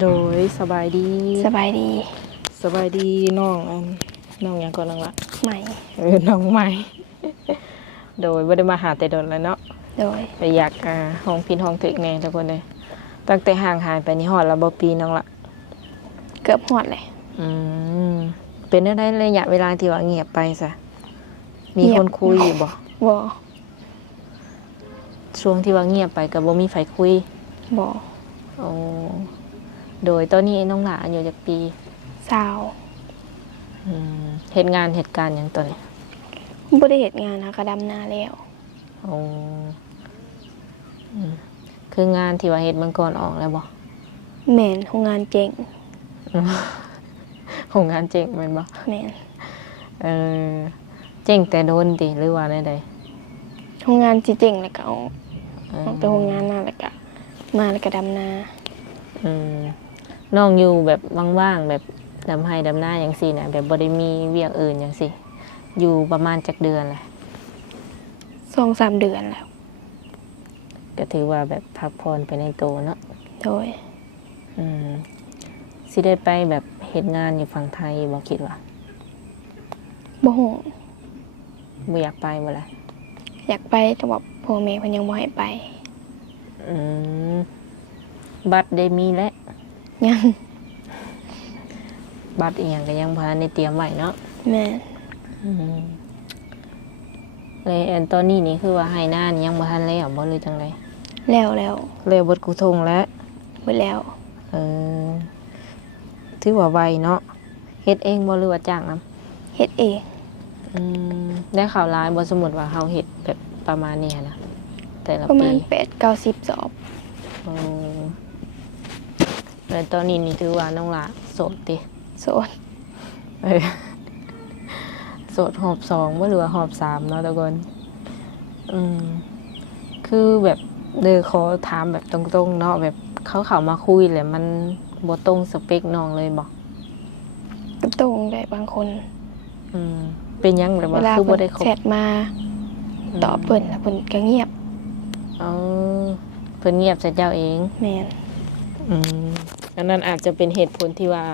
โดยสบายดีสบายดีสบายดีน้องน้องหยังก่อนน้องละใหม่น้องใหม่โดยบ่ได้มาหาแต่โดนแล้วเนาะโดยไปอยากห้องพินห้องถึกแน่ทุกคนเลยตั้งแต่ห่างหายไปนี่ฮอดแล้วบ่ปีน้องละเกือบหอดเลยอืมเป็นได้ระยะเวลาที่ว่าเงียบไปซะมีคนคุยอยู่บ่บ่ช่วงที่ว่าเงียบไปก็บ่มีไผคุยบ่โอ้โดยตอนนี้น้องหลาอายุจักปีสาว เฮ็ดงานเหตุการณ์หยังตอนนี้บ่ได้เฮ็ดงานหากระดำนาแล้วโอ้คืองานที่ว่าเฮ็ดมันก่อนออกแล้วบ่แม่นโรงงานเจ๋งโรงงานเจ๊งแม่นบ่แม่นเออเจ๊งแต่โดนติหรือว่าใดโรงงานสิเจ๋งแล้วก็เอา ๆออกไปโรงงานมาแล้วก็มาแล้วก็ดำนาอืมน้องอยู่แบบว่างๆแบบดำไร่ดำนาจังซี่น่ะแบบบ่ได้มีเวียกอื่นจังซี่อยู่ประมาณจักเดือนแหละ 2-3 เดือนแล้ว ก็ถือว่าแบบพักผ่อนไปในตัวเนาะโดยอืมสิได้ไปแบบเฮ็ดงานอยู่ฝั่งไทยบ่คิดว่าบ่ฮู้บ่อยากไปบ่ล่ะอยากไปแต่ว่าพ่อแม่เพิ่นยังบ่ให้ไปอืมบัตรได้มีแล้ว ยัง บัตรอีหยังก็ยังบ่ทันได้เตรียมไว้เนาะแม่นอืมเลยอันตอนนี้นี่คือว่าให้หน้านี่ยังบ่ทันแล้วบ่หรือจังได๋แล้วแล้วเบิดกูทงแล้ว เบิดแล้ว เออถือว่าไวเนาะเฮ็ดเองบ่หรือว่าจ้างนำเฮ็ดเองได้ข่าวร้ายบ่สมมุติว่าเฮาเฮ็ดแบบประมาณนี้นะแต่ละประปีมาณ8-90 สอบอ๋อแล้วตอนนี้นี่ถือว่าน้องหลาโสดติโสดเออโสดหอบ2บ่หรือว่าหอบ3เนาะทุกคนคือแบบขอถามแบบตรงๆเนาะแบบเขาเข้ามาคุยแหละมันบ่ตรงสเปคน้องเลยบ่ ก็ตรงได้บางคนเป็นหยังแบบว่าคือบ่ได้คบแชทมาตอบเพิ่นแล้วเพิ่นก็เงียบอ๋อเพิ่นเงียบใส่เจ้าเองแม่นอันนั้นอาจจะเป็นเหตุผลที่ว่า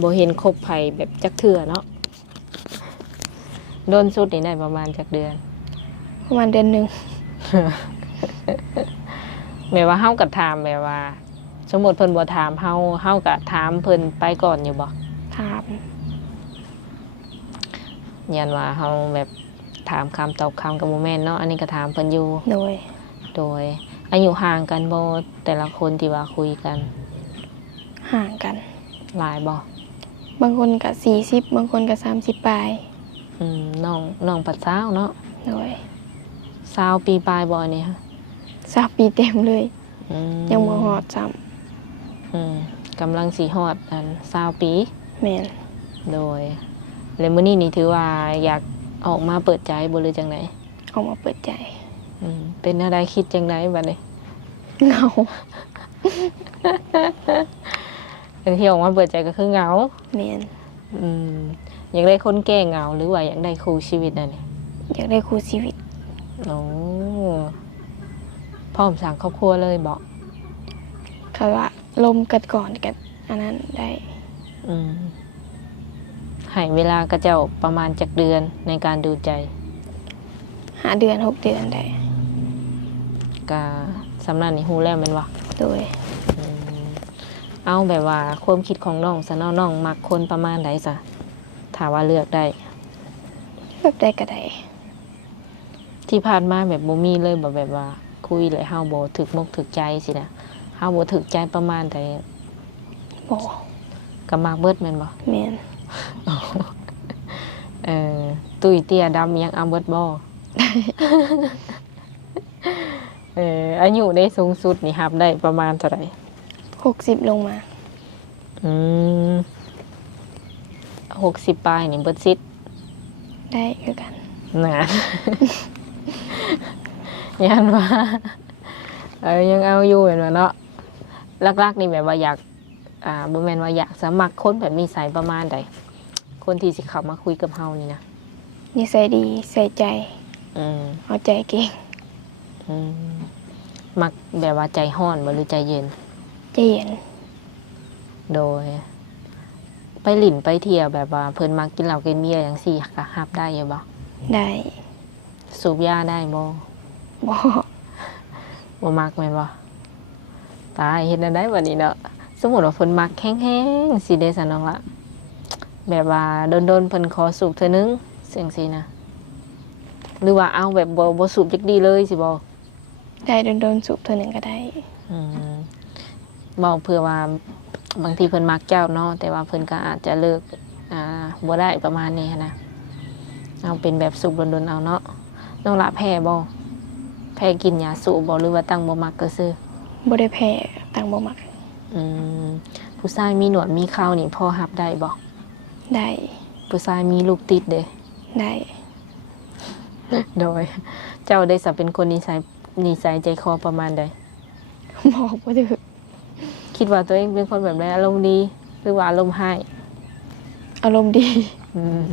บ่เห็นคบไผแบบจักเทื่อเนาะโดนสุดนี่ได้ประมาณจักเดือนประมาณเดือนหนึ่ง แม่ว่าเฮาก็ถามแบบว่าสมมุติเพิ่นบ่ถามเฮาก็ถามเพิ่นไปก่อนอยู่บ่ถามยันว่าเฮาแบบถามคำตอบคำก็บ่แม่นเนาะอันนี้ก็ถามเพิ่นอยู่โดยอายุห่างกันบ่แต่ละคนที่ว่าคุยกันห่างกันหลายบ่บางคนก็40บางคนก็30ปลายน้องปัดสาวเนาะโดย20ปีปลายบ่นี่ฮะ20ปีเต็มเลยยังบ่ฮอดซ้ำกำลังสิฮอดอัน20ปีแม่นโดยแล้วมื้อนี้นี่ถือว่าอยากออกมาเปิดใจบ่หรือจังได๋ออกมาเปิดใจเป็นอะไรคิดจังไดบัดนี้เหงาที่ออกมาเปิดใจก็คือเหงาแม่นอยากได้คนแก้เหงาหรือว่าอยากได้คู่ชีวิตนั่นนี่อยากได้คู่ชีวิตโอ้พร้อมสร้างครอบครัวเลยบ่เขาว่าลมกันก่อนกันอันนั้นได้ให้เวลากระเจ้าประมาณจักเดือนในการดูใจ5 เดือน 6 เดือนได้กะสำนักนี่ฮู้แล้วแม่นบ่โดยเอาแบบว่าความคิดของน้องซะเนาะน้องมักคนประมาณใดซะถ้าว่าเลือกได้แบบใดก็ได้ที่ผ่านมาแบบบ่มีเลยบ่แบบว่าคุยแล้วเฮาบ่ถึกมกถึกใจสินะเฮาบ่ถึกใจประมาณใดบ่ก็มักเบิดแม่นบ่แม่นตุ้ยเตี้ยดำยังเอาเบิดบ่อายุได้สูงสุดนี่รับได้ประมาณเท่าไหร่60ลงมา60ปลายนี่เบิดซิดได้คือกันนะยันว่ายังเอาอยู่เห็นว่าเนาะลักๆนี่แบบว่าอยากบ่แม่นว่าอยากสมัครคนแบบมีสายประมาณใดคนที่สิเข้ามาคุยกับเฮานี่นะนิสัยดีใส่ใจเอาใจเก่งมักแบบว่าใจร้อนบ่หรือใจเย็นใจเย็น โดย ไปหลินไปเที่ยวแบบว่าเพิ่นมากินเหล้ากินเบียร์อย่างสี่ก็หับได้อยู่บ่ ได้ สูบยาได้บ่ บ่ บ่มักแม่นบ่ตายเฮ็ดแนวใดบัดนี้เนาะสมมุติว่าเพิ่นมักแห้งๆสิได้ซะน้องละแบบว่าโดนๆเพิ่นขอสูบเทื่อนึงจังซี่นะหรือว่าเอาแบบบ่สูบจักดีเลยสิบ่ ได้โดนๆสูบเท่านึงก็ได้ อืมบอกเผื่อว่าบางทีเพิ่นมักเจ้าเนาะแต่ว่าเพิ่นก็อาจจะเลิกบ่ได้ประมาณนี้หั้นนะเอาเป็นแบบสูบดนๆเอาเนาะน้องละแพ้บ่แพ้กินยาสูบบ่หรือว่าตั้งบ่มักก็ซื้อ บ่ได้แพ้ตังบ่มัก อืมผู้ชายมีหนวดมีเครานี่พอรับได้บ่ ได้ ผู้ชายมีลูกติดเด้ ได้ โดย เจ้าได้สับเป็นคนนิสัยใจคอประมาณใด บอกบ่ถูก คิดว่าตัวเองเป็นคนแบบใดอารมณ์ดีหรือว่าอารมณ์ร้าย อารมณ์ดี อืม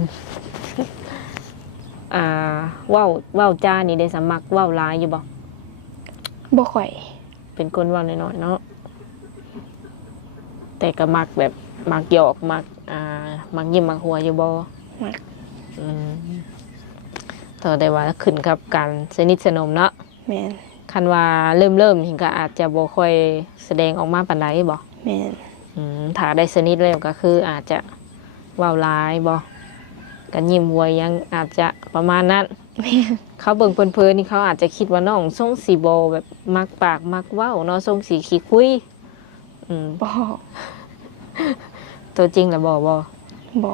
เว้าจ้านี่ได้สมักเว้าหลายอยู่บ่ บ่ค่อย เป็นคนเว้าน้อยๆเนาะแต่ก็มักแบบมักหยอกมักยิ้มมักหัวอยู่บ่ มัก อืมต่อได้ว่าขึ้นกับการสนิทสนมเนาะ แม่น คันว่าเริ่มนี่ก็อาจจะบ่ค่อยแสดงออกมาปานใดบ่ แม่น ถ้าได้สนิทแล้วก็คืออาจจะเว้าหลายบ่ก็ยิ้มหัวยังอาจจะประมาณนั้น แม่น เขาเบิ่งเพลินๆนี่เขาอาจจะคิดว่าน้องทรงสีโบแบบมักปากมักเว้าเนาะทรงสีขี้คุย บ่ ตัวจริงแล้วบ่ บ่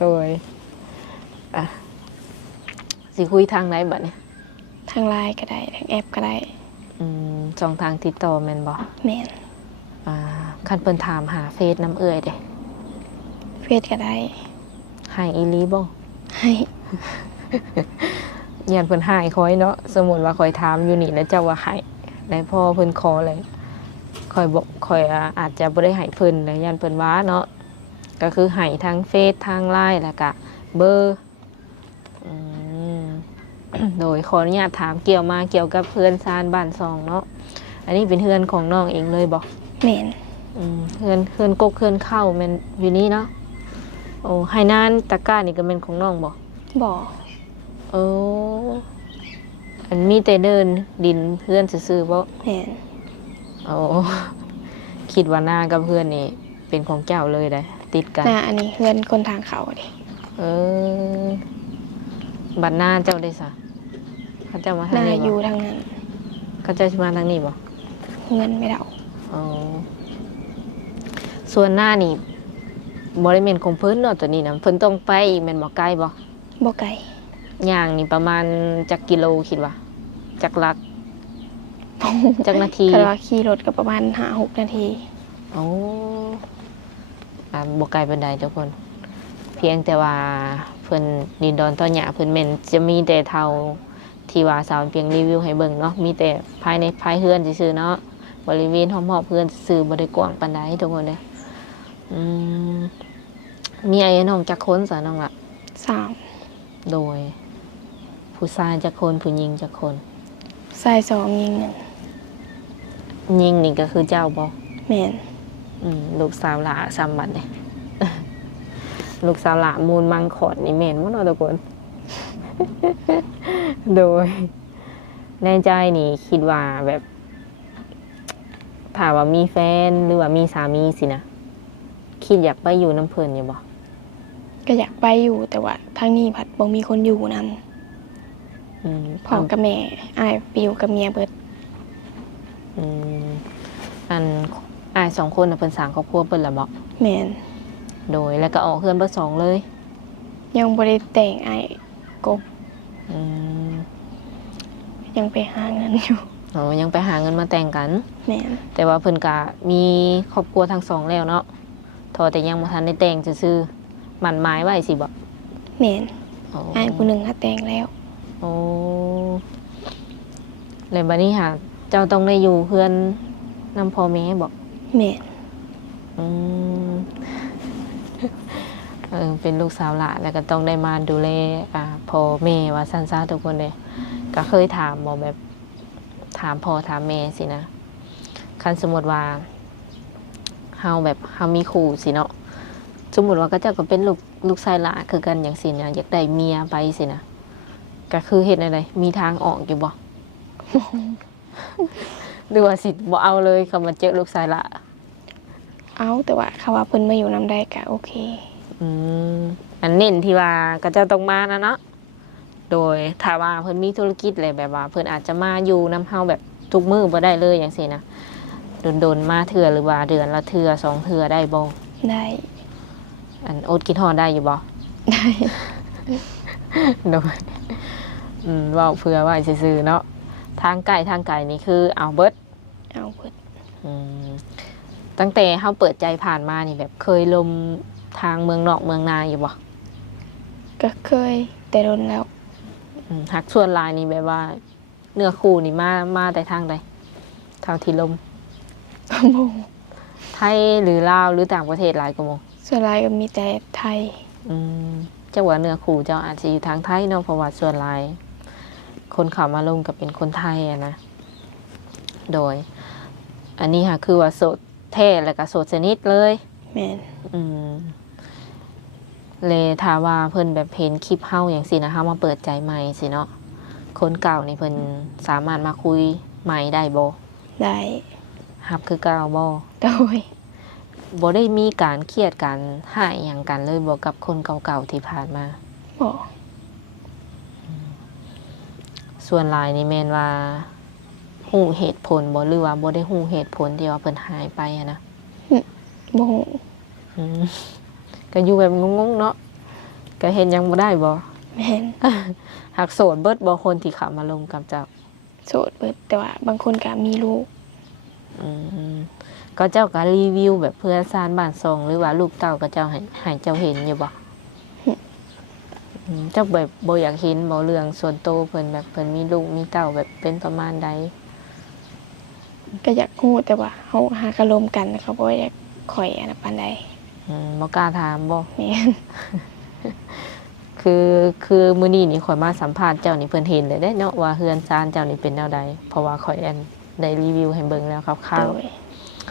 โดยสิคุยทางไหนบัดนี้ ทางไลน์ก็ได้ทางแอปก็ได้ ช่องทางติดต่อแม่นบ่ แม่น คันเพิ่นถามหาเฟซน้ำเอื้อยเด้ เฟซก็ได้ ให้อีหลีบ่ ให้ ยันเพิ่นหายคอยเนาะสมมุติว่าคอยถามอยู่นี่แล้วเจ้าว่าให้ได้พ่อเพิ่นขอเลยคอยบอกคอยอาจจะบ่ได้ให้เพิ่นเลยยันเพิ่นว่าเนาะก็คือให้ทางเฟซทางไลน์แล้วก็เบอร์โดยขออนุญาตถามเกี่ยวกับเพื่อนซานบ้านซองเนาะอันนี้เป็นเพื่อนของน้องเองเลยบ่ แม่น เพื่อนกกเพื่อนเข้าแม่นอยู่นี่เนาะโอ้ให้นานตะกร้านี่ก็เป็นของน้องบ่ บ่ โอ้อันมีแต่เดินดินเพื่อนซื่อๆบ่ แม่น โอ้ คิดว่าหน้ากับเพื่อนนี่เป็นของเจ้าเลยได้ติดกัน หน้าอันนี้เพื่อนคนทางเขาดิ เออบัดหน้าเจ้าได้ซะเขาเจ้ามา ห ทาง น้า นี้ อยู่ บ่ ทางนั้น เขาเจ้าสิมาทางนี้บ่ เงินไม่ได้เอา อ๋อส่วนหน้านี่บ่ได้แม่นของเพิ่นเนาะตัวนี้นะเพิ่นต้องไปอีกแม่นบ่ไกลบ่ บ่ไกล ย่างนี่ประมาณจักกิโลคิดว่าจักหลักจักนาที ถ้าว่าขี่รถก็ประมาณ5-6 นาที โอ้บ่ไกลปานใดทุกคน เพียงแต่ว่าเพิ่นดินดอนต้นหญ้าเพิ่นแม่นจะมีแต่เท่าที่ว่าสาวเพียงรีวิวให้เบิ่งเนาะมีแต่ภายในภายเฮือนซื่อๆเนาะบริเวณรอบๆเฮือนซื่อบ่ได้กว้างปานใดทุกคนเด้มีไอ้น้องจักคนซะน้องล่ะ 3 โดย ผู้ชายจักคนผู้หญิงจักคน ชาย2หญิง1 ยิงนี่ก็คือเจ้าบ่ แม่น ลูกสาวหลาซ้ำบัดเนี่ย ลูกสาวหลามูลมังขอดนี่แม่นบ่เนาะทุกคน โดยในใจนี่คิดว่าแบบถ้าว่ามีแฟนหรือว่ามีสามีสินะคิดอยากไปอยู่น้ำเพิ่นอยู่บ่ ก็อยากไปอยู่แต่ว่าทางนี้ผัดบ่มีคนอยู่นำพ่อกับแม่อ้ายไปอยู่กับเมียเบิด อันอ้ายสองคนน่ะเพิ่นสร้างครอบครัวเพิ่นละบ่ แม่น โดยแล้วก็ออกเฮือนเบิดสองเลย ยังบ่ได้แต่งอ้ายกบ อืม ยังไปหาเงินอยู่ ยังไปหาเงินมาแต่งกัน แม่น แต่ว่าเพิ่นก็มีครอบครัวทั้งสองแล้วเนาะทอแต่ยังบ่ทันได้แต่งซื่อๆหมั่นหมายไว้สิบ่ แม่น โอ้ อ้ายผู้หนึงหาแต่งแล้ว โอ้แล้วบัดนี้หาเจ้าต้องได้อยู่เพื่อนนำพ่อแม่บ่ แม่น อืม เป็นลูกสาวหลานแล้วก็ต้องได้มาดูแลพ่อแม่ว่าซั่นซะทุกคนเลยก็เคยถามบ่แบบถามพ่อถามแม่สินะคันสมมุติว่า เฮาแบบเฮามีคู่สิเนาะสมมุติว่าก็เจ้าก็เป็นลูกชายหลาคือกันอย่างสินะอยากได้เมียไปสินะก็คือเฮ็ดอะไรมีทางออกอยู่บ่ หรือว่าสิบ่เอาเลยคำมาเจอลูกชายหละ เอาแต่ว่าเขาว่าเพิ่นมาอยู่นํได้ก็โอเค อืมอันเน้นที่ว่าก็เจ้าต้องมานะเนาะโดยถ้าว่าเพิ่นมีธุรกิจอะไรแบบว่า เพิ่นอาจจะมาอยู่นำเฮาแบบทุกมื้อบ่ได้เลยอย่างซี่นะโดนๆมาเทื่อหรือว่าเดือนละเทื่อสองเทื่อได้บ่ ได้ อันอดกินฮอดได้อยู่บ่ ได้ โดยเว้าเผื่อไว้ซื่อๆเนาะทางไกลนี่คือเอาเบิด เอาเพิ่น อืมตั้งแต่เฮาเปิดใจผ่านมานี่แบบเคยลมทางเมืองนอกเมืองนาอยู่บ่ ก็เคยแต่โดนแล้ว หักส่วนหลายนี่แบบว่า เนื้อคู่นี่มาแต่ทางใดทางที่ลม โมง ไทยหรือลาวหรือต่างประเทศหลายกว่าโมง ส่วนหลายก็มีแต่ไทย เจ้าว่าเนื้อคู่เจ้าอาจจะอยู่ทางไทยเนาะเพราะว่าส่วนหลาย คนเขามาลงกับเป็นคนไทยอะนะโดย อันนี้ค่ะคือว่าโสดแท้แล้วก็โสดชนิดเลย แม่น เลยถามว่าเพิ่นแบบเห็นคลิปเฮาอย่างสินะเฮามาเปิดใจใหม่สิเนาะคนเก่านี่เพิ่นสามารถมาคุยใหม่ได้บ่ ได้ ฮับคือเก่าบ่ โดย บ่ได้มีการเครียดกันหายหยังกันเลยบ่กับคนเก่าๆที่ผ่านมา บ่ ส่วนหลายนี่แม่นว่าฮู้เหตุผลบ่หรือว่าบ่ได้ฮู้เหตุผลที่ว่าเพิ่นหายไปอะนะ บ่ฮู้ อืมก็อยู่แบบงงๆเนาะก็เห็นหยังบ่ได้บ่ แม่น หักโสดเบิดบ่คนที่เข้ามาลงกับเจ้า โสดเบิดแต่ว่าบางคนก็มีลูก ก็เจ้าก็รีวิวแบบเพื่อนซานบ้านซองหรือว่าลูกเต้าก็เจ้าให้เจ้าเห็นอยู่บ่เจ้าแบบบ่อยากเห็นบ่เรื่องส่วนโตวเพิ่นแบบเพิ่นมีลูกมีเต้าแบบเป็นประมาณใด ก็อยากฮู้แต่ว่าเฮาหากะลมกันเขาบ่อยากข่อยอันนั้นปานใด บ่กล้าถามบ่ แม่น คือมื้อนี้นี่ข่อยมาสัมภาษณ์เจ้านี่เพิ่นเห็นเลยได้เนาะว่าเฮือนซานเจ้านี่เป็นแนวใดเพราะว่าข่อยอันได้รีวิวให้เบิ่งแล้วค โด ร่าวย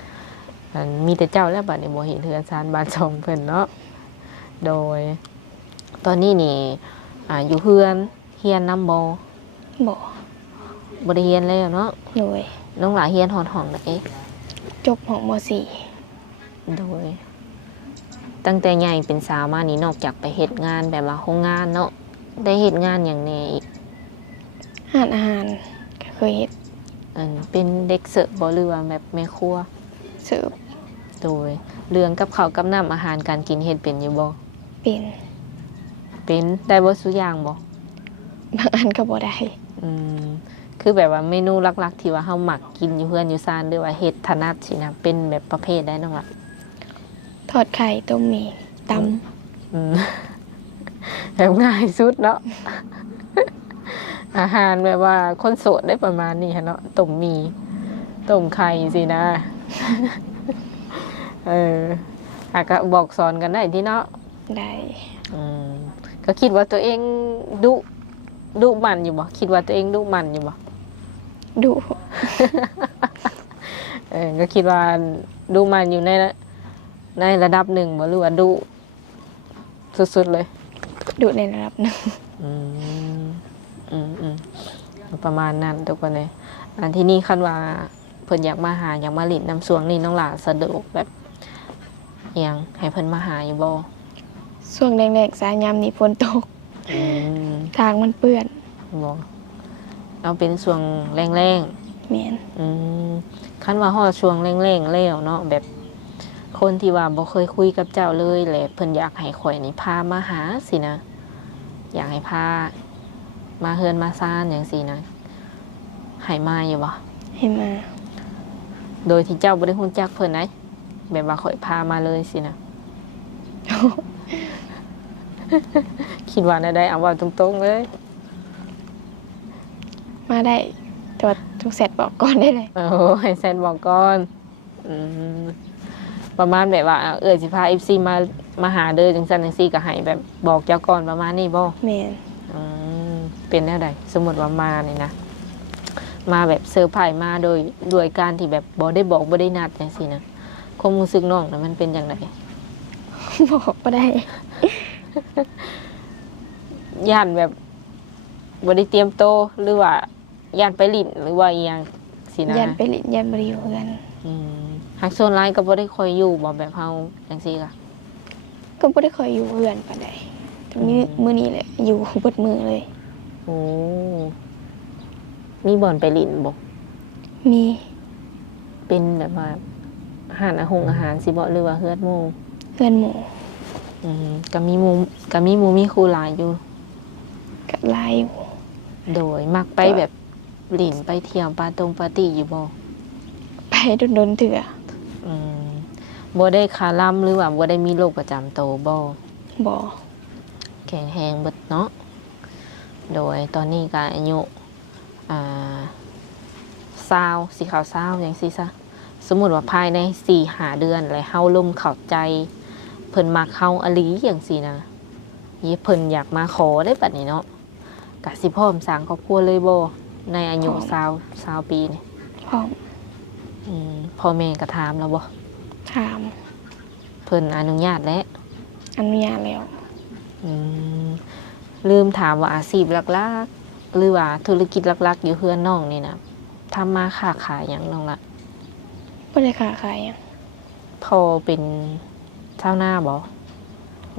ๆอันมีแต่เจ้าแล้วบัดนี้บ่เห็นเฮือนซานบ้านซองเพิ่นเนาะโดย ตอนนี้นี่อยู่เฮือนเฮียนนำบ่ บ่ บ่ได้เฮียนแล้วเนาะ โดย น้องหลาเฮียนฮอดห้องใด จบของม โดย ตั้งแต่ใหญ่เป็นสาวมานี่นอกจากไปเฮ็ดงานแบบว่าโรงงานเนาะได้เฮ็ดงานหยังแหน่อีก .4 ร้านอาหารก็เคยเฮ็ด เป็นเด็กเสิร์ฟบ่หรือว่าแบบแม่ครัว เสิร์ฟ โดยเรื่องกับข้าวกับน้ำอาหารการกินเฮ็ดเป็นอยู่บ่ เป็น เป็นได้บ่ซุอย่างบ่ บางอันก็บ่ได้ อืมคือแบบว่าเมนูหลักๆที่ว่าเฮามักกินอยู่เฮือนอยู่ซ่านหรือว่าเฮ็ดถนัดสินะเป็นแบบประเภทใดน้องล่ะ ทอดไข่ต้มหมี่ตำ อืม แบบง่ายสุดเนาะ อาหารแบบว่าคนโสดได้ประมาณนี้ค่ะเนาะต้มหมี่ต้มไข่สินะ ก็บอกสอนกันได้ที่เนาะ ได้ ก็คิดว่าตัวเองดุมันอยู่บ่คิดว่าตัวเองดุมันอยู่บ่ ดุ ก็คิดว่าดุมันอยู่ในระดับหนึ่งบ่หรือว่าดุสุดๆเลย ดุในระดับหนึง ประมาณนั้นทุกคนเลยอันที่นี่คันว่าเพิ่นอยากมาหาอยากมาหลินน้ำสวงนี่น้องหลาสะดวกแบบอิหยังให้เพิ่นมาหาอยู่บ่ ช่วงแรกๆสายยามนี้ฝนตก ทางมันเปื้อน บ่เอาเป็นช่วงแรง แม่น ๆคันว่าฮอดช่วงแรงๆแล้วเนาะแบบคนที่ว่าบ่เคยคุยกับเจ้าเลยแหละเพิ่นอยากให้ข่อยนี่พามาหาสินะอยากให้พามาเฮือนมาซ่านอย่างสินะให้มาอยู่บ่ ให้มา โดยที่เจ้าบ่ได้ฮู้จักเพิ่นได้แบบว่าข่อยพามาเลยสินะ คิดว่าได้เอาว่าตรงๆเลย มาได้แต่ว่าทุกเสร็จบอกก่อนได้เลย ให้แซนบอกก่อนประมาณแบบว่าสิพา FC มาหาเด้อจังซั่นจังซี่ก็ให้แบบบอกเจ้าก่อนประมาณนี้บ่ แม่น เป็นแนวใดสมมุติว่ามานี่นะมาแบบเซอร์ไพรส์มาโดยการที่แบบบ่ได้บอกบ่ได้นัดจังซี่นะ ความรู้สึกน้องน่ะมันเป็นจังได บอกบ่ได้ ย่านแบบบ่ได้เตรียมโตวหรือว่าย่านไปลิ้นหรือว่าอีหยังสินะ ยันไปเลินยันบ่ได้อยู่กัน หักส่วนหลายก็บ่ได้ค่อยอยู่บ่แบบเฮาจังซี่ล่ะ ก็บ่ได้ค่อยอยู่เฮือนปานใดแต่มื้อนี้แหละอยู่เบิดมื้อเลย โอ้มีบ่อนไปลิ้นบ่ มี เป็นแบบว่าอาหารสิบ่หรือว่าเฮือดหมู่ เฮือนหมู่ ก็มีหมู่มีครูหลายอยู่ ก็หลายอยู่ โดยมักไปแบบหลินไปเที่ยวปาร์ตี้อยู่บ่ ไปโดนๆเถื่อ อืมบ่ได้คาล่ำหรือว่าบ่ได้มีโรคประจำตัวบ่ บ่ แข็งแรงเบิดเนาะโดยตอนนี้ก็อายุ20สิเข้า20จังซี่ซะสมมุติว่าภายใน4-5 เดือนแล้วเฮาลมเข้าใจเพิ่นมักเฮาอหลีจังซี่นะเพิ่นอยากมาขอได้บัดนี้เนาะก็สิพร้อมสร้างครอบครัวเลยบ่ในอายุ20ปีนี่ พร้อม พ่อแม่ก็ถามแล้วบ่ ถาม เพิ่นอนุญาตแล้ว อนุญาตแล้ว ลืมถามว่าอาชีพหลักๆหรือว่าธุรกิจหลักๆอยู่เฮือนน้องนี่นะทำมาค้าขายหยังน้องละ บ่ได้ค้าขายหยัง พ่อเป็นชาวนาบ่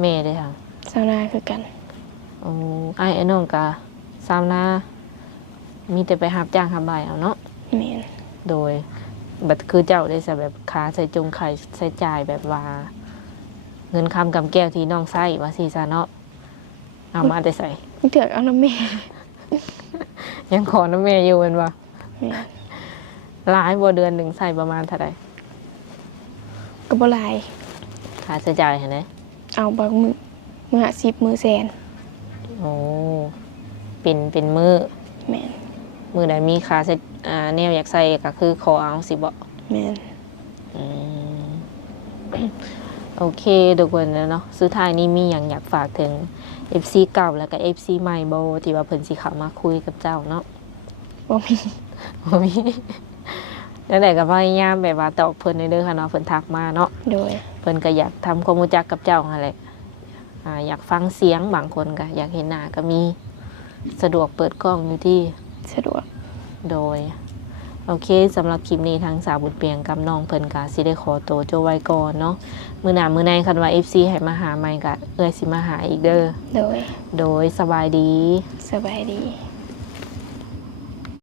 แม่ได้ทาง ชาวนาคือกัน ไอ้น้องก็ชาวนามีแต่ไปรับจ้างทำใบเอาเนาะ แม่น โดยบัดคือเจ้าได้ซะแบบค่าใช้ใช้จ่ายแบบว่า เงินคำกำแก้วที่น้องใช้ว่าซี่ซะเนาะเอามาได้ใส่ มีเถื่อเอาน้ำแม่ ยังขอน้ำแม่อยู่เป็นว่า แม่น หลายบ่เดือนหนึ่งใส่ประมาณเท่าไหร่ ก็บ่หลาย ค่าใช้จ่ายเห็นไหม เอาบางมื้อ50มื้อแสน โอ้เป็นมือ แม่น มือใดมีค่าใช้แนวอยากใส่ก็คือขอเอาสิบ่ แม่น อืม โอเคทุกคนแล้วเนาะสุดท้ายนี้มีอย่างอยากฝากถึง FC เก่าแล้วก็ FC ใหม่บ่ที่ว่าเพิ่นสิเข้ามาคุยกับเจ้าเนาะ บ่มี บ่มี แล้วแต่ก็พยายามแบบว่าตอบเพิ่นเด้อค่ะเนาะเพิ่นทักมาเนาะ โดย เพิ่นก็อยากทำความรู้จักกับเจ้าหั่นแหละอยากฟังเสียงบางคนก็อยากเห็นหน้าก็มีสะดวกเปิดกล้องอยู่ที่ สะดวก โดย โอเคสำหรับคลิปนี้ทางสาวบุญเปียงกับน้องเพิ่นก็สิได้ขอตัวโจไว้ก่อนเนาะมื้อหน้ามื้อในคันว่า FC ให้มาหาใหม่ก็เอ้ยสิมาหาอีกเด้อ โดย โดยสบายดี สบายดี